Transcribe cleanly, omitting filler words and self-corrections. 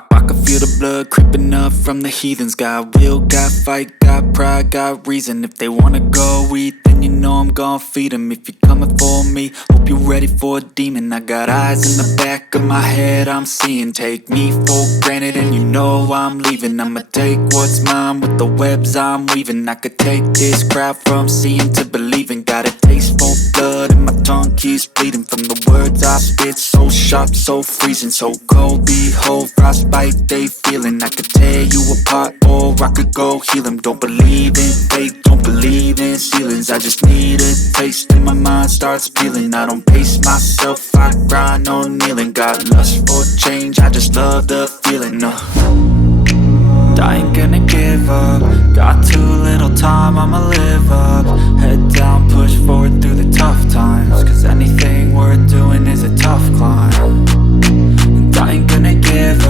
I can feel the blood creeping up from the heathens. Got will, got fight, got pride, got reason. If they wanna go eat, then you know I'm gon' feed them. If you're coming for me, hope you're ready for a demon. I got eyes in the back of my head, I'm seeing. Take me for granted and you know I'm leaving. I'ma take what's mine with the webs I'm weaving. I could take this crowd from seeing to believing. Got a taste for blood and my tongue keeps bleeding from the words I spit. So sharp, so freezing, so cold. Behold, frostbite they feeling. I could tear you apart or I could go heal them. Don't believe in fate, don't believe in ceilings. I just need a taste and my mind starts peeling. I don't pace myself, I grind on kneeling. Got lust for change, I just love the feeling. I ain't gonna give up. Got too little time, I'ma live up. Head down, push forward through the tough times. Cause anything worth doing is a tough climb. And I ain't gonna give